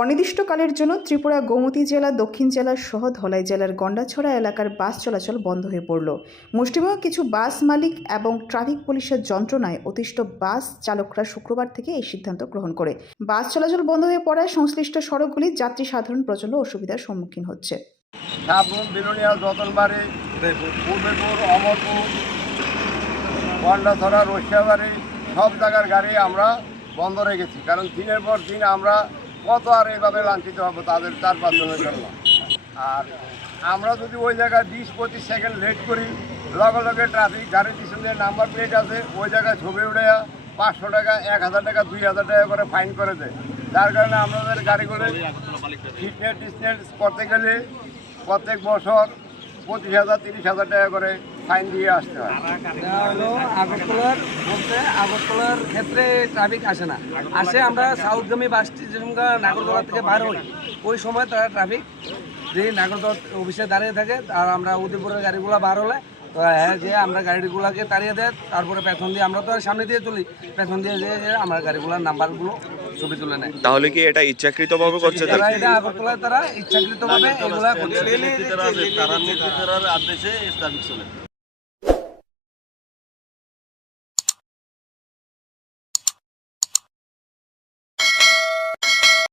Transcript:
অনির্দিষ্টকালের জন্য ত্রিপুরা গোমতী জেলা, দক্ষিণ জেলা সহ ধলাই জেলার গন্ডাছড়া এলাকার বাস চলাচল বন্ধ হয়ে পড়ল। মুষ্টিমেয় কিছু বাস মালিক এবং ট্রাফিক পুলিশের যন্ত্রণায় অতিষ্ঠ বাস চালকরা শুক্রবার থেকে এই সিদ্ধান্ত গ্রহণ করে। বাস চলাচল বন্ধ হয়ে পড়ায় সংশ্লিষ্ট সড়কগুলি যাত্রী সাধারণ প্রচণ্ড অসুবিধার সম্মুখীন হচ্ছে। সব জায়গার গাড়ি আমরা বন্ধ রেখেছি। কারণ দিনের পর দিন আমরা কত আর এইভাবে লাঞ্ছিত হব তাদের চার পাঁচজনের জন্য আর আমরা যদি ওই জায়গায় বিশ, পঁচিশ সেকেন্ড লেট করি, লগে লগে ট্রাফিক গাড়ির পিছনে নাম্বার প্লেট আছে, ওই জায়গায় ছবি উঠে পাঁচশো টাকা, এক হাজার টাকা, দুই হাজার টাকা করে ফাইন করে দেয়। যার কারণে আমাদের গাড়িগুলো ফিটনেস টিটনেস করতে গেলে প্রত্যেক বছর পঁচিশ হাজার, তিরিশ হাজার টাকা করে ফাইন দিয়ে আসতে হয়। আগরতলার বলতে আগরতলার ক্ষেত্রে ট্রাফিক আসে না। আসে আমরা সাউথগামী বাসটি যেরকম নাগরদোলা থেকে বার হই ওই সময় তারা ট্রাফিক যে নাগরদোলা অফিসে দাঁড়িয়ে থাকে আর আমরা উদয়পুরের গাড়িগুলো বার হলে তো হ্যাঁ যে আমরা গাড়িগুলোকে তাড়িয়ে দেয় তারপরে পেছন দিয়ে আমরা তো আর সামনে দিয়ে চলি। পেছন দিয়ে যে যে আমরা গাড়িগুলোর নাম্বারগুলো ছবি তুলে নেয়। তাহলে কি এটা ইচ্ছাকৃতভাবে করছে তারা? এটা আগরতলায় তারা ইচ্ছাকৃতভাবে এগুলা করছে। তারা নেতৃত্বের আদেশে ট্রাফিক চলে।